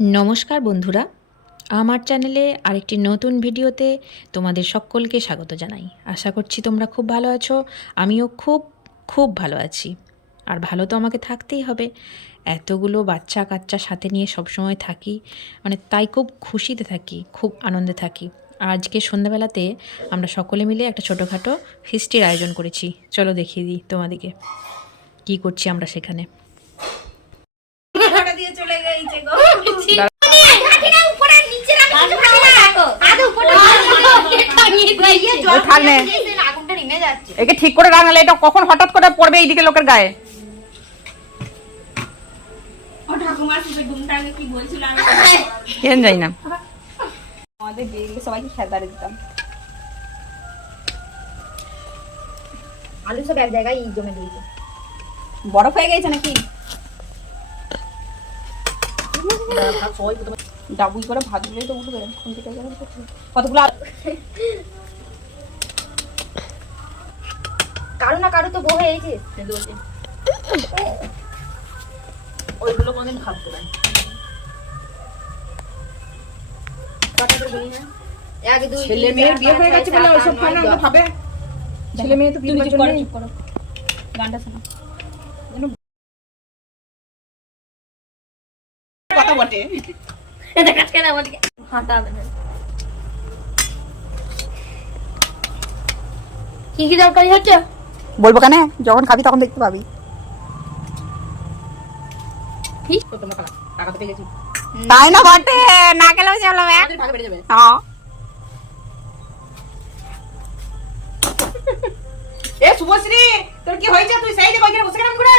নমস্কার বন্ধুরা। আমার চ্যানেলে আরেকটি নতুন ভিডিওতে তোমাদের সকলকে স্বাগত জানাই। আশা করছি তোমরা খুব ভালো আছো, আমিও খুব খুব ভালো আছি। আর ভালো তো আমাকে থাকতেই হবে। এতগুলো বাচ্চা কাচ্চা সাথে নিয়ে সবসময় থাকি মানে তাই খুব খুশিতে থাকি, খুব আনন্দে থাকি। আজকে সন্ধ্যাবেলাতে আমরা সকলে মিলে একটা ছোটোখাটো ফিস্টির আয়োজন করেছি। চলো দেখিয়ে দিই তোমাদেরকে। কী করছি আমরা সেখানে? একে ঠিক করে রাঙালে এটা কখন হঠাৎ করে পড়বে এইদিকে লোকের গায়ে? কেন যাই না। আমাদের বিয়ে গেলে সবাইকে খেদারে দিতাম। আলু সব এক জায়গায় জমে দিয়েছে। বরফ হয়ে গেছে নাকি? ডাবুই করে ভাজলেই তো উঠবে। খুন থেকে গেলে তো ঠিক। কতগুলো আলু- কারও না কারও তো বউ হয়েছে ওইগুলো কোনদিন খাব না। ছেলে মেয়ের বিয়ে হয়ে গেছে বলে সাত, ওইসব আট, খায় না নয়, আমরা খাবে? ছেলে মেয়ে তো তুমি করো, চুপ করো। গানটা শোনো। কথা বটে। কি কি দরকারি হচ্ছে? বলব কেন? যখন খাবি তখন দেখতে পাবি। তাই না বটে? না গেলেও হ্যাঁ এ শুভশ্রী তোর কি হয়েছে? তুই সেই বসে ঘুরে?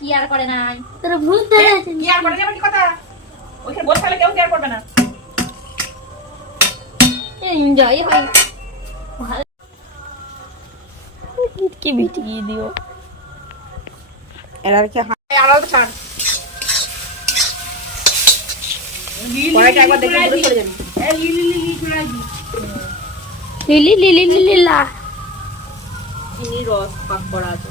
কি আর করে নাই? কি আর করে যাবে কি কথা? ওইখানে বসে থাকলে কেউ কেয়ার করবে না। এনজয় হয়। কি ভিটিয়ে দিও? এরা কি ছাড়। লিলি লিলি লিলি লা চিনি রস পাক করা আছে।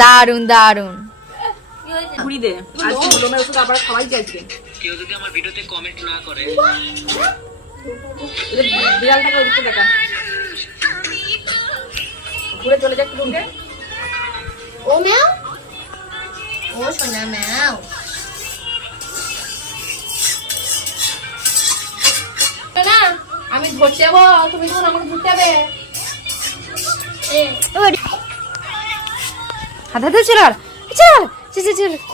দারুণ দারুণ ঘুরি দে। আজকে আবার খাওয়াই চাইছে কেউ যদি আমার ভিডিওতে কমেন্ট না করে। বিড়ালটাকে ওদিকে দেখা। ঘুরে চলে যাক রুমে। ও ম্যাও? ও সোনা ম্যাও। না আমি ধরতে যাব তুমি তখন আমাকে ধরতে যাবে। হাতে হাতে চল চল চল চল চল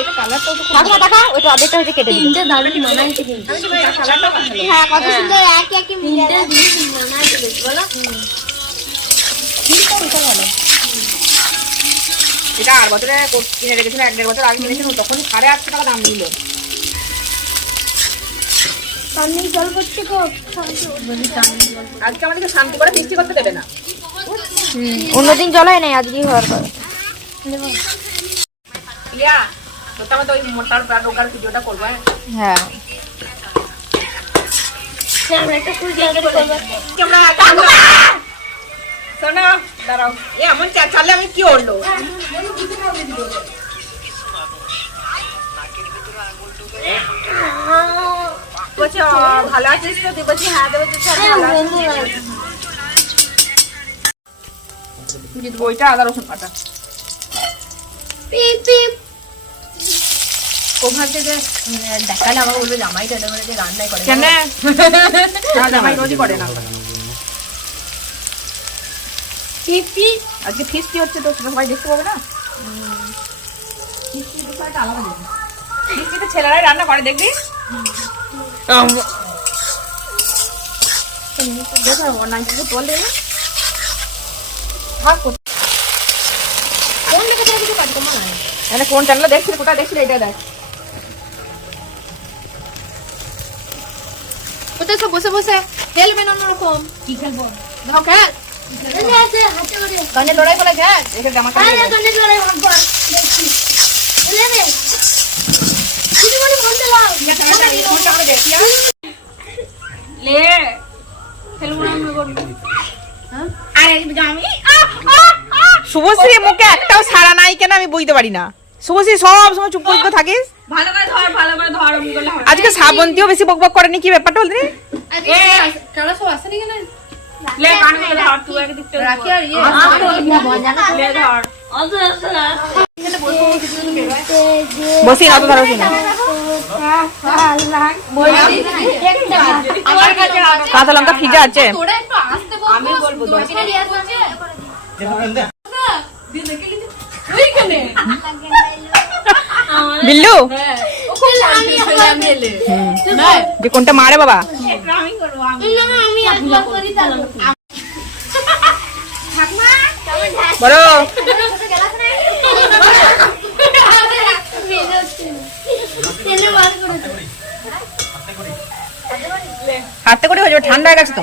এটা তো অর্ধেকটা হচ্ছে কেটে তিনটে দারুণ মানাইছে কিন্তু কালারটাও হ্যাঁ কত সুন্দর এক একই তিনটে জিনিস মানাইছে বেশ বলো। এটা আর বছরে কোট কিনে রেখেছিল এক দেড় বছর আগে কিনেছিল তখন সাড়ে আটশো টাকা দাম নিল আজকে আমাদেরকে শান্তি করে মিষ্টি করতে দেবে না। অন্যদিন জল হয় নাই আজকেই হওয়ার কথা। ইয়া ওই মোটার ভিডিওটা করব হ্যাঁ। হ্যাঁ শোনো দাঁড়াও এ এমন আমি কি বলছে ভালো আছিস তো তুই বলছি হ্যাঁ দেবে তুই ভালো আছিস?" কিন্তু ওইটা আদা রসুন কাটা পিপ পিপ ও যে দেখালে আমাকে বলবে জামাই টেনে মেরে যে রান্নাই করে কেন? জামাই রোজই করে না। পিপ পিপ আজকে ফিস্টি হচ্ছে তো সবাই দেখতে পাবে না? ফিস্টি বিষয়টা আলাদা জিনিস। ফিস্টিতে ছেলেরাই রান্না করে দেখবি? দেখো দেবে কোন কিছু কাজ চ্যানেলে দেখছিলি কোথায় দেখছিলি এটা দেখ। সব বসে বসে খেলবেন অন্যরকম কি খেলব দেখো খেল। গানে লড়াই করে খেল। এখানে জামা কাপড় লে। খেলব না আমরা করব। আরে আমি। শুভশ্রী মুখে একটাও সারা নাই কেন? আমি বুঝতে পারি না। শুভশ্রী সব সময় চুপ করে থাকিস? ভালো করে ধর ভালো করে ধর আমি করলে হবে আজকে শ্রাবন্তীও বেশি বকবক করেনি কি ব্যাপারটা বলতে এ কারা সব আসেনি কেন লে কান করে ধর তুই এক দিকটা রাখি আর ইয়ে। লে ধর। বসি না তো ধরো কাঁচা লঙ্কা ফ্রিজে আছে। তোরা একটু আসতে বল আমি বলব বিল্লু? আমি আমি যে কোনটা মারে বাবা? বলো। হাতে করে হয়ে যাবে ঠান্ডা হয়ে গেছে তো।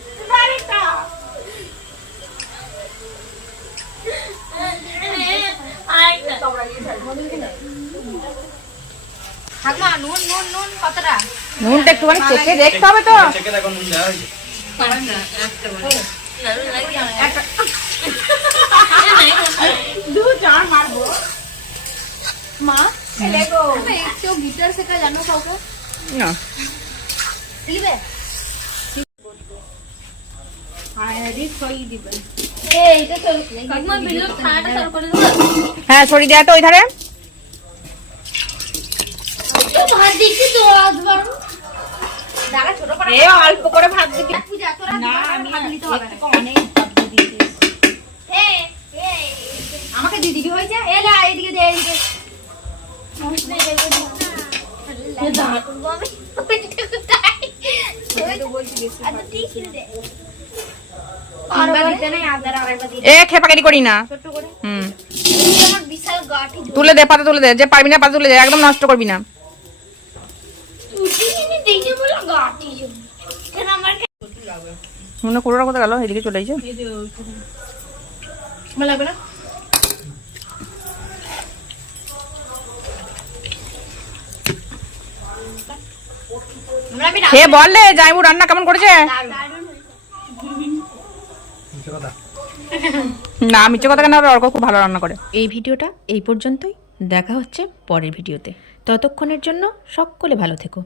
নুনটা একটুখানি চেখে দেখতে হবে তো। মা কেউ গিটার শেখা জানো কাউকে না। দিবে হ্যাঁ সরি দেয়া তো ওই ধারে। অল্প করে ভাত দিবি। আমাকে দিয়ে দিবি হয়েছে? এ না এদিকে দে এদিকে এ খেপাকারি করি না। হুম। বিশাল গাঠি তুলে দে পাতা তুলে দে যে পারবি না পাতা তুলে দে একদম নষ্ট করবি না দেখে বললাম গাঠি কেন আমার মনে কোড়োটা কোথায় গেল এদিকে চলে এসে লাগবে না? হে বললে জাইবু রান্না কেমন করেছে? না মিথ্যে কথা কেন অর্ক খুব ভালো রান্না করে। এই ভিডিওটা এই পর্যন্তই। দেখা হচ্ছে পরের ভিডিওতে। ততক্ষণের জন্য সকলে ভালো থেকো।